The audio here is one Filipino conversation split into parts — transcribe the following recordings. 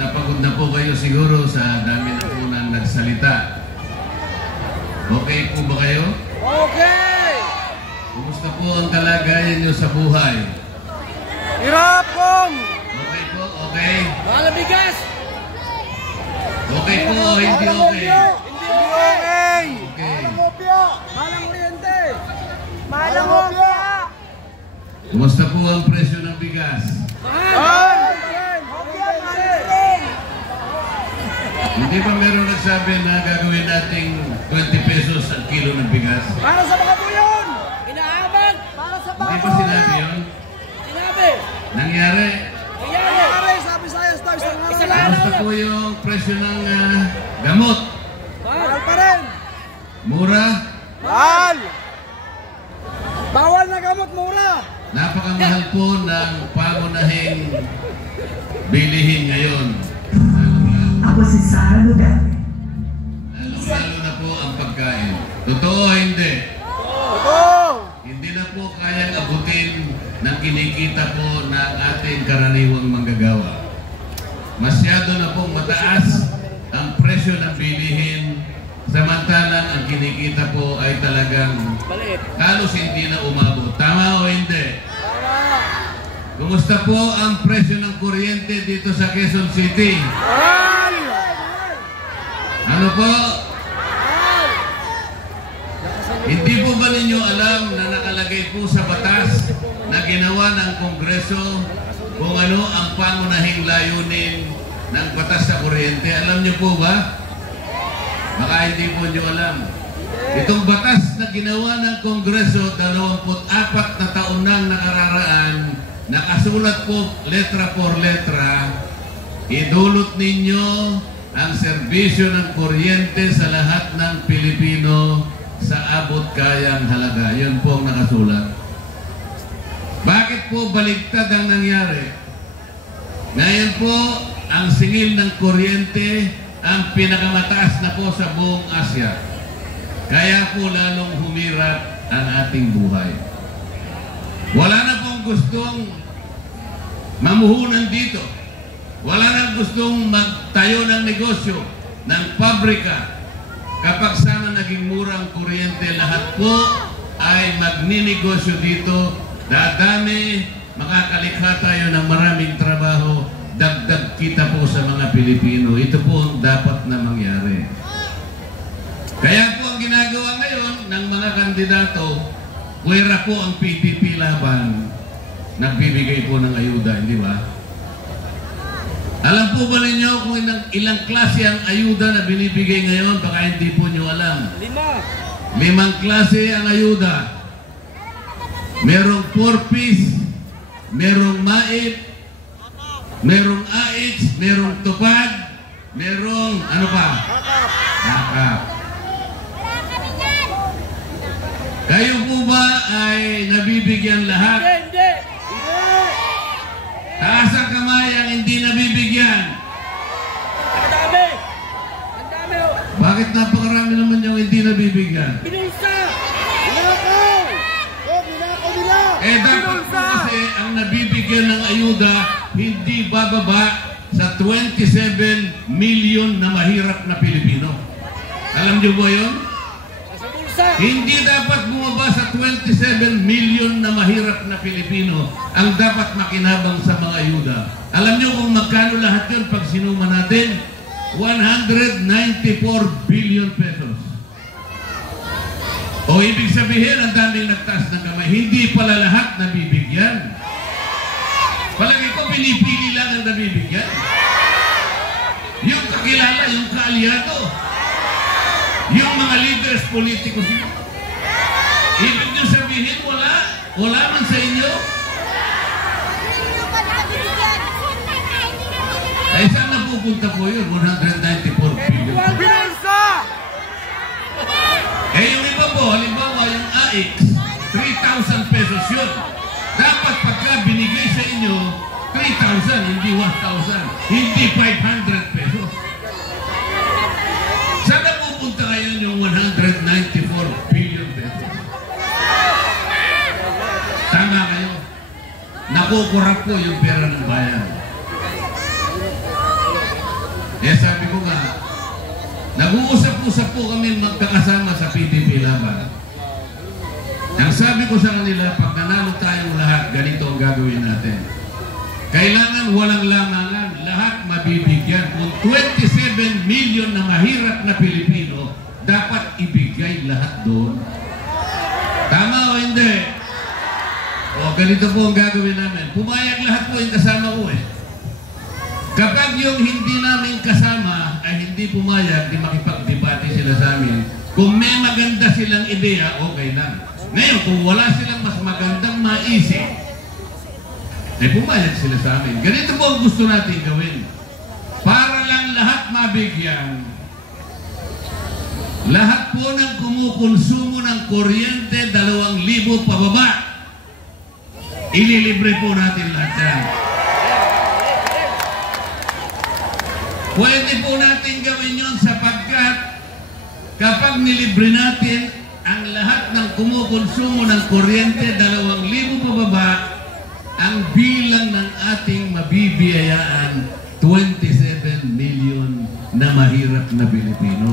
napagod na po kayo siguro sa dami na po nang nagsalita. Okay po ba kayo? Okay! Kumusta po ang kalagayan nyo sa buhay? Hirap kong! Okay po, okay? Mahal na bigas! Okay po o hindi okay? Hindi okay! Okay. Mahal ang kuryente! Mahal ang opya! Kumusta po ang presyo ng bigas? Mahal! Hindi ba meron nagsabi na gagawin nating 20 pesos ang kilo ng bigas? Para sa mga po yun! Inaabag! Para sa mga Hindi ba sinabi yun? Sinabi! Nangyari? Nangyari! Sabi sa ayos daw isang araw! Kumusta po yung presyo ng gamot? Mahal pa rin! Mura? Mahal! Bawal na gamot, mura! Napakamahal po ng pangunahing bilihin ngayon. Ako si Sara Lubel. Lalo na po ang pagkain. Totoo o hindi? Totoo! Hindi na po kayang abutin ng kinikita po ng ating karaniwang manggagawa. Masyado na pong mataas ang presyo ng bilihin, samantalang ang kinikita po ay talagang halos hindi na umabot. Tama o hindi? Kumusta po ang presyo ng kuryente dito sa Quezon City? Ano po? Hindi po ba ninyo alam na nakalagay po sa batas na ginawa ng Kongreso kung ano ang pangunahing layunin ng batas sa kuryente? Alam nyo po ba? Baka hindi po nyo alam. Itong batas na ginawa ng Kongreso 24 na taon nang nakararaan, nakasulat po letra por letra, idulot ninyo ang serbisyo ng kuryente sa lahat ng Pilipino sa abot kayang halaga. Yun po ang nakasulat. Bakit po baligtad ang nangyari? Ngayon po, ang singil ng kuryente ang pinakamataas na po sa buong Asya. Kaya po lalong humirap ang ating buhay. Wala na pong gustong mamuhunan dito. Wala nang gustong magtayo ng negosyo, ng pabrika. Kapag sana naging murang kuryente, lahat po ay magninegosyo dito. Dadami, makakalikha tayo ng maraming trabaho, dagdag kita po sa mga Pilipino. Ito po ang dapat na mangyari. Kaya po ang ginagawa ngayon ng mga kandidato, puwera po ang PDP laban, nagbibigay po ng ayuda, hindi ba? Alam po ba ninyo kung ilang klase ang ayuda na binibigay ngayon? Baka hindi po nyo alam. 5 klase ang ayuda. Merong 4-piece, merong MAIP, merong AIDS, merong tupad, merong ano pa? Yakap. Kayo po ba ay nabibigyan lahat? Hindi! Taas ang kamay ang hindi nabibigyan. Ang dami! Ang dami oh! Bakit napakarami naman yung hindi nabibigyan? Binulsa! Binakaw! Oh, binakaw nila! Dapat po kasi ang nabibigyan ng ayuda hindi bababa sa 27 million na mahirap na Pilipino. Alam niyo ba yun? Sa bulsa! Hindi dapat bumaba sa 27 million na mahirap na Pilipino ang dapat makinabang sa mga ayuda. Alam niyo kung magkano lahat yun pag sinuma natin? 194 billion pesos. O ibig sabihin, ang daming nagtaas ng kamay. Hindi pala lahat nabibigyan. Palagi ko, pinipili lang ang nabibigyan. Yung kakilala, yung kaalyado. Yung mga leaders politiko. Ibig nyo sabihin, wala man sa inyo. Ay, saan napupunta po yun? 194 billion. Binulsa! Yung iba po, halimbawa yung AIX, 3,000 pesos yun. Dapat pagka binigay sa inyo, 3,000, hindi 1,000, hindi 500 pesos. Saan napupunta ngayon yung 194 billion pesos? Tama kayo. Nakukurap po yung pera ng bayan. Eh sabi ko nga, nag-uusap-usap po kami magkakasama sa PDP Laban. Ang sabi ko sa kanila, pag nanalo tayong lahat, ganito ang gagawin natin. Kailangan walang lamangan, lahat mabibigyan. Kung 27 million na mahirap na Pilipino, dapat ibigay lahat doon. Tama o hindi? O ganito po ang gagawin namin. Pumayag lahat po yung kasama ko eh. Kapag yung hindi namin kasama ay hindi pumayag, di makipagdebate sila sa amin. Kung may maganda silang ideya, okay lang. Ngayon, kung wala silang mas magandang maisip, ay pumayag sila sa amin. Ganito po ang gusto natin gawin. Para lang lahat mabigyan, lahat po ng kumukonsumo ng kuryente, 2,000 pababa, ililibre po natin lahat yan. Pwede po natin gawin yun sapagkat kapag nilibre natin ang lahat ng kumukonsumo ng kuryente, 2,000 pababa, ang bilang ng ating mabibiyayaan, 27 million na mahirap na Pilipino.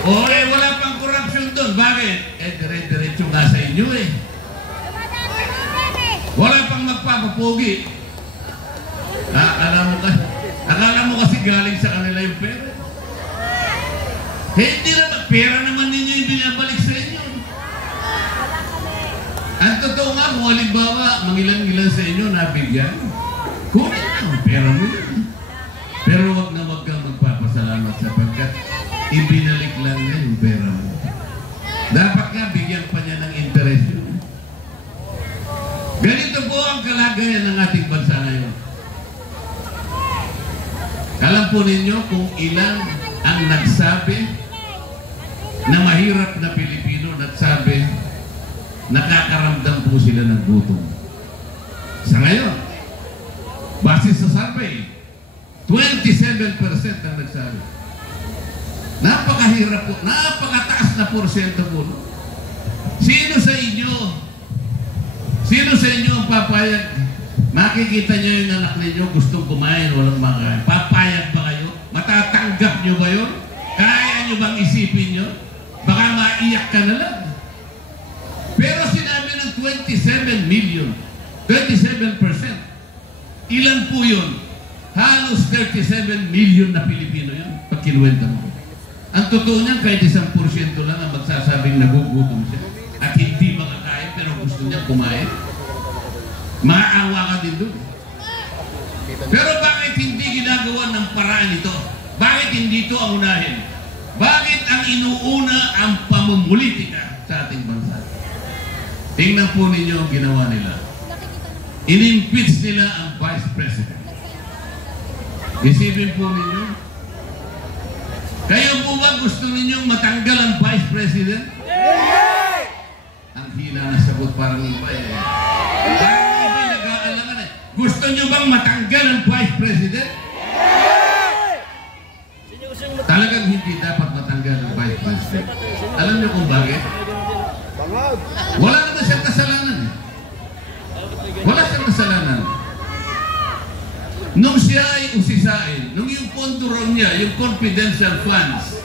O eh, wala pang korupsyon doon. Bakit? Eh, dire-diretso nga sa inyo eh. Wala pang magpapapogi. Akala mo kasi galing sa kanila yung pera. Eh, hindi naman. Pera naman ninyo yung binabalik sa inyo. Ang totoo nga, kung halimbawa, mangilan-ngilan sa inyo, nabigyan, kunin na, pera mo yun. Pero wag na wag kang magpapasalamat sapagkat ibinalik lang na yung pera mo. Dapat nga, bigyan pa niya ng interest yun. Ganito po ang kalagayan ng ating bansa ngayon. Alam po ninyo kung ilan ang nagsabi na mahirap na Pilipino, nagsabi nakakaramdam po sila ng gutom. Sa ngayon, base sa survey, 27% ang nagsabi. Napakahirap po, napakataas na porsyento po. Sino sa inyo ang papayag? Makikita nyo yung anak ninyo gustong kumain, walang makain. Papayag ba kayo? Matatanggap nyo ba yun? Kaya nyo bang isipin nyo? Baka maiyak ka na lang. Pero sinabi ng 27 million, 27%. Ilan po yun? Halos 37 million na Pilipino yun, pag kinuwenta mo. Ang totoo niyan, kahit 1% lang ang magsasabing nagugutom siya. At hindi makakain, pero gusto niya kumain. Maawa ka din doon. Pero bakit hindi ginagawa ng paraan ito? Bakit hindi ito ang unahin? Bakit ang inuuna ang pamumulitika sa ating bansa? Tingnan po ninyo ang ginawa nila. In-impeach nila ang Vice President. Isipin po ninyo. Kayo po ba gusto ninyong matanggal ang Vice President? Ang hina na sagot parang iba eh. Gusto nyo bang matanggal ang Vice President? Talagang hindi dapat matanggal ang Vice President. Alam nyo kung bakit? Wala naman siyang kasalanan. Wala siyang kasalanan. Nung siya ay usisain, nung yung pondo niya, yung confidential funds,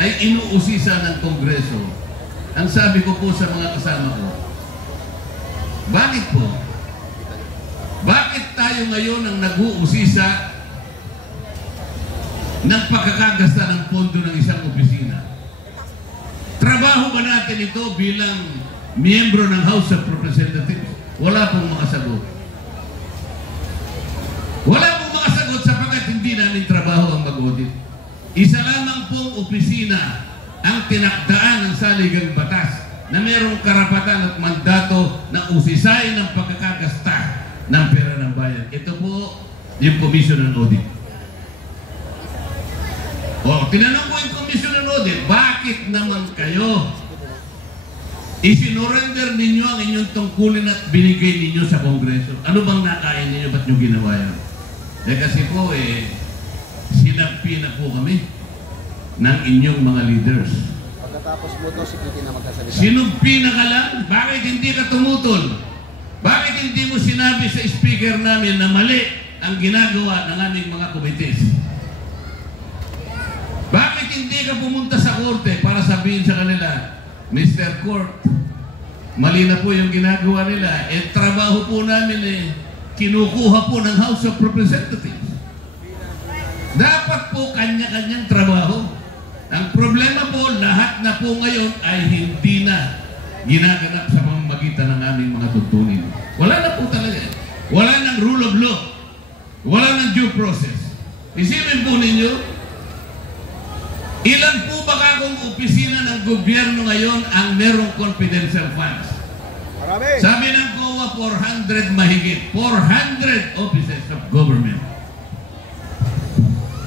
ay inuusisa ng Kongreso, ang sabi ko po sa mga kasama ko, bakit po? Bakit tayo ngayon ang nag-uusisa ng pagkakagasta ng pondo ng isang opisina? Trabaho ba natin ito bilang miyembro ng House of Representatives? Wala pong makasagot. Wala pong makasagot sapagkat hindi namin trabaho ang mag-audit. Isa lamang pong opisina ang tinakdaan ng saligang batas na mayroong karapatan at mandato na usisain ang pagkakagasta ng pera ng bayan. Ito po yung Commission on Audit. O, tinanong ko yung Commission on Audit, bakit naman kayo isinurrender ninyo ang inyong tungkulin at binigay ninyo sa Kongreso? Ano bang nakain ninyo? Ba't nyo ginawa yan? Eh kasi po sinampi na po kami ng inyong mga leaders. Pagkatapos mo to, sige na magkasalita. Sinumpi na ka lang? Bakit hindi ka tumutol? Bakit hindi mo sinabi sa speaker namin na mali ang ginagawa ng aming mga committees. Bakit hindi ka pumunta sa korte para sabihin sa kanila, Mr. Court, mali na po yung ginagawa nila. Trabaho po namin kinukuha po ng House of Representatives. Dapat po kanya-kanyang trabaho. Ang problema po, lahat na po ngayon ay hindi na ginaganap sa pamamagitan ng aming mga tuntunin. Wala na po talaga. Wala ng rule of law. Wala ng due process. Isipin po ninyo, ilan po ba kakong opisina ng gobyerno ngayon ang merong confidential funds? Marami. Sabi ng COA, 400 mahigit. 400 offices of government.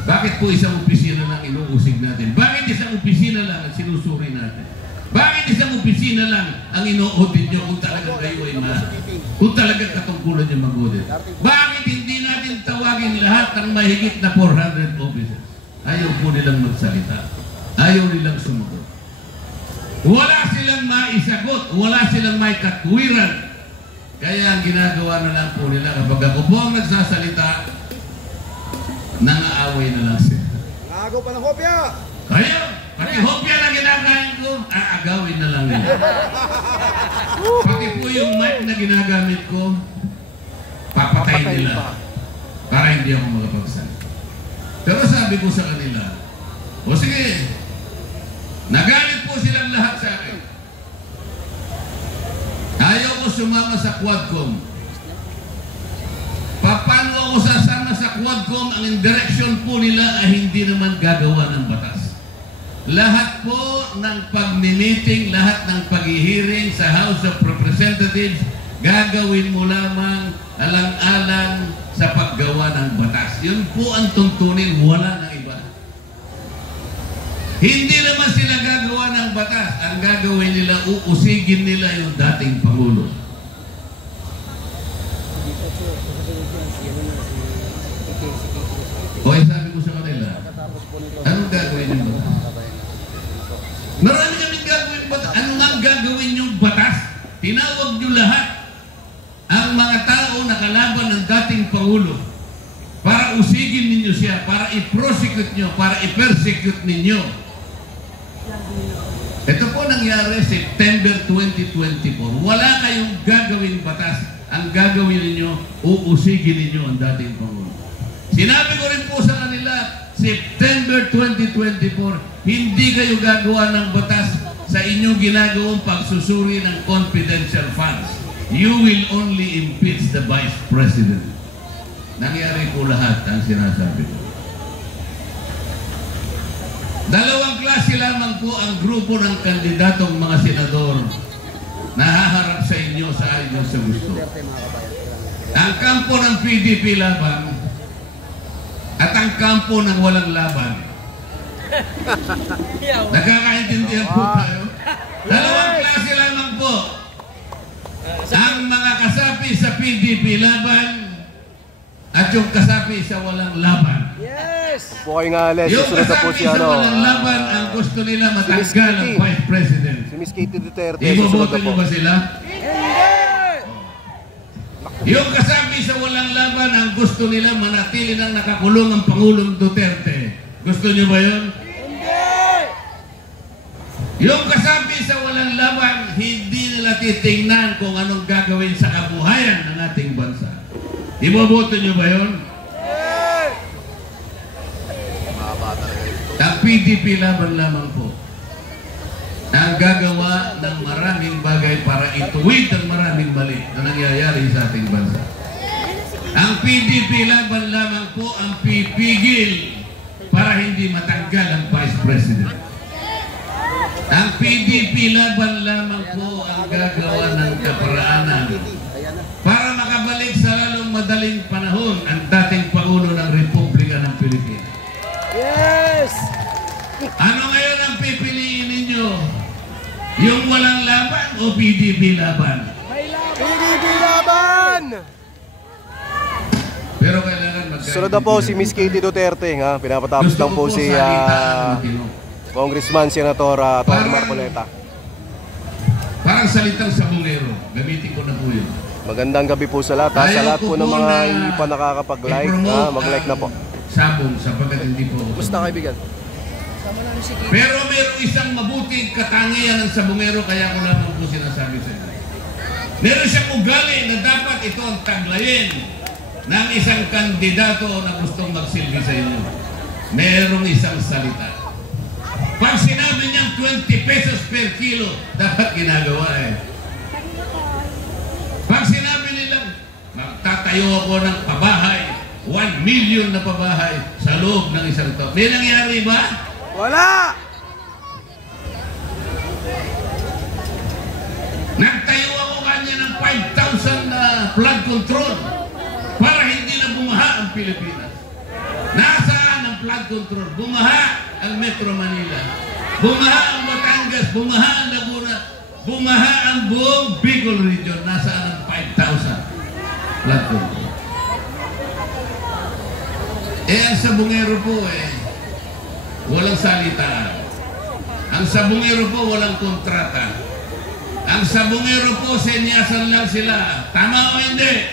Bakit po isang opisina lang inuusig natin? Bakit isang opisina lang ang sinusuri natin? Bakit isang opisina lang ang ino-audit nyo kung talagang kayo ay kung talagang katungkulan nyo mag-audit? Bakit hindi natin tawagin lahat ng mahigit na 400 offices? Ayaw po nilang magsalita. Ayaw nilang sumagot. Wala silang maisagot. Wala silang may katwiran. Kaya ang ginagawa na lang po nila, kapag ako po ang nagsasalita, nangaaway na lang sila. Nagaw pa ng kopya. Kaya, pati hopya na ginagain ko, aagawin na lang nila. Pati po yung mic na ginagamit ko, papatayin nila. Para hindi ako makapagsalita. Pero sabi ko sa kanila, o sige, nagalit po silang lahat sa akin. Ayaw ko sumama sa Quadcom. Paano ako sasama sa Quadcom? Ang indireksyon po nila ay hindi naman gagawa ng batas. Lahat po ng pag-meeting, lahat ng pag-hearing sa House of Representatives, gagawin mo lamang alang-alang sa paggawa ng batas. Yun po ang tuntunin, wala na iba. Hindi naman sila gagawa ng batas. Ang gagawin nila, uusigin nila yung dating Pangulo. O sabi ko sa kanila, anong gagawin yung batas? Marami kaming gagawin batas. Ano nga gagawin yung batas? Tinawag nyo lahat ang mga tao na kalaban ng dating Pangulo para usigin ninyo siya, para i-prosecute nyo, para i-persecute ninyo. Ito po nangyari September 2024. Wala kayong gagawing batas. Ang gagawin ninyo, uusigin ninyo ang dating Pangulo. Sinabi ko rin po sa kanila, September 2024, hindi kayo gagawa ng batas sa inyong ginagawang pagsusuri ng confidential funds. You will only impeach the Vice President. Nangyari po lahat ang sinasabi ko. Dalawang klase lamang po ang grupo ng kandidatong mga senador na haharap sa inyo sa ayon sa gusto. Ang kampo ng PDP laban at ang kampo ng walang laban. Nakakaintindihan po tayo? Dalawang klase lamang po. Ang mga kasapi sa PDP laban at yung kasapi sa walang laban. Yes! Boy nga, Les. Yung kasapi sa walang laban, ang gusto nila matanggal ang Vice President. Si Miss Katie Duterte. Iboboto nyo ba sila? Hindi! Yung kasapi sa walang laban, ang gusto nila manatili ng nakakulong ang Pangulong Duterte. Gusto nyo ba yun? Yung kasabi sa walang laban, hindi nila titingnan kung anong gagawin sa kabuhayan ng ating bansa. Iboboto nyo ba yun? Ang PDP laban lamang po ang gagawa ng maraming bagay para ituwid ang maraming mali na nangyayari sa ating bansa. Ang PDP laban lamang po ang pipigil para hindi matanggal ang Vice President. Ang PDP laban lamang po ang gagawa ng kaparaanan para makabalik sa lalong madaling panahon ang dating Pangulo ng Republika ng Pilipinas. Yes! Ano ngayon ang pipiliin ninyo? Yung walang laban o PDP laban? May laban! PDP laban! Pero kailangan magkaintindihan. Sunod na po si Miss Katie Duterte. Ha? Pinapatapos lang po si Congressman Senator Tony Marcoleta. Parang salitang sabungero. Gamitin ko na po yun. Magandang gabi po sa lahat. Sa lahat po ng mga hindi pa nakakapag-like, mag-like na po. Sabong sapagkat hindi po. Gusto kaibigan. Pero mayroong isang mabuting katangian ng sabongero, kaya ko lamang po sinasabi sa inyo. Meron siyang ugali na dapat ito ang taglayin ng isang kandidato na gustong magsilbi sa inyo. Merong isang salita. Pag sinabi niyang 20 pesos per kilo, dapat ginagawa eh. Pag sinabi nilang, magtatayo ako ng pabahay, 1 million na pabahay sa loob ng isang taon. May nangyari ba? Wala! Nagtayo ako kanya ng 5,000 na flood control para hindi na bumaha ang Pilipinas. Nasaan ang flood control? Bumaha ang Metro Manila. Bumaha ang Batangas. Bumaha ang Laguna. Bumaha ang buong Bicol region. Nasaan ang 5,000 flood control? Ang sabongero po walang salitaan. Ang sabongero po walang kontrata. Ang sabongero po, senyasan lang sila. Tama o hindi?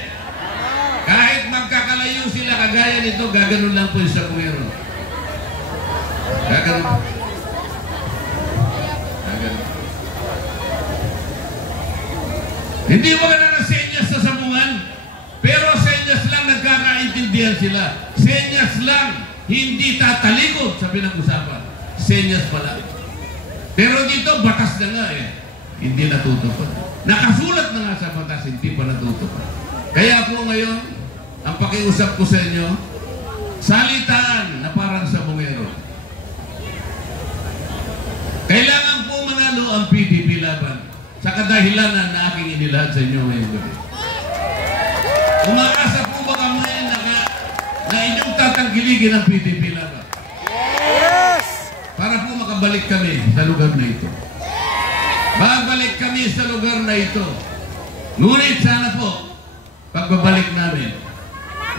Kahit magkakalayo sila, kagaya nito, gaganon lang po yung sabongero. Gaganon. Gaganon. Hindi mo na senyas sa sabungan, pero senyas lang nagkakaintindihan sila. Senyas lang, hindi tatalikod sa pinag-usapan. Senyas pala. Pero dito, batas na nga hindi natutupad. Nakasulat na nga sa batas, hindi pa natutupad. Kaya po ngayon, ang pakiusap ko sa inyo, salitaan na parang sabongero. Kailangan po manalo ang PDP laban sa kadahilanan na aking inilahad sa inyo ngayong gabi. Umaasa po ba kami na inyong tatangkiligin ang PDP laban? Yes! Para po makabalik kami sa lugar na ito. Babalik kami sa lugar na ito. Ngunit sana po, pagbabalik namin,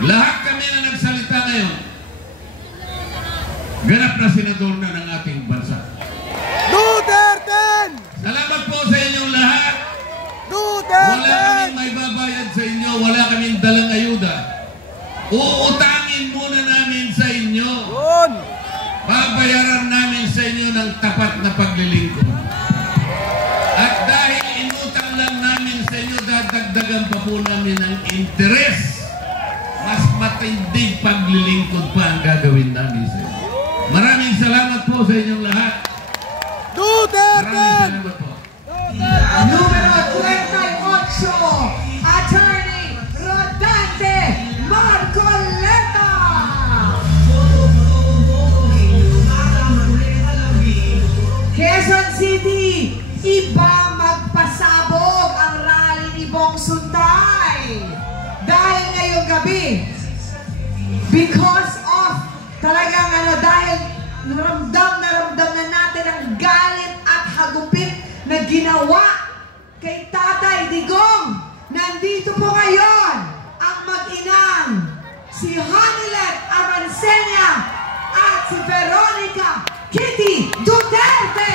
lahat kami na nagsalita ngayon, ganap na senador na ng ating bansa. Duterte! Salamat po sa inyong lahat. Duterte! Wala kaming may babayad sa inyo, wala kaming dalang ayuda. Uutangin muna namin sa inyo. Yun! Babayaran namin sa inyo ng tapat na paglilingkod. At dahil inutang lang namin sa inyo, dadagdagan pa po namin ng interes. Mas matinding paglilingkod pa ang gagawin namin sa inyo. Maraming salamat po sa inyong lahat. Duterte! Maraming salamat po. Numero 28, Attorney Rodante Marcoleta. Quezon City, iba magpasabog ang rally ni Bong Suntay. Dahil ngayong gabi, because of talagang dahil ramdam na natin ang galit at hagupit na ginawa kay Tatay Digong. Nandito po ngayon ang mag-inang si Hanilet Arancenia at si Veronica Kitty Duterte.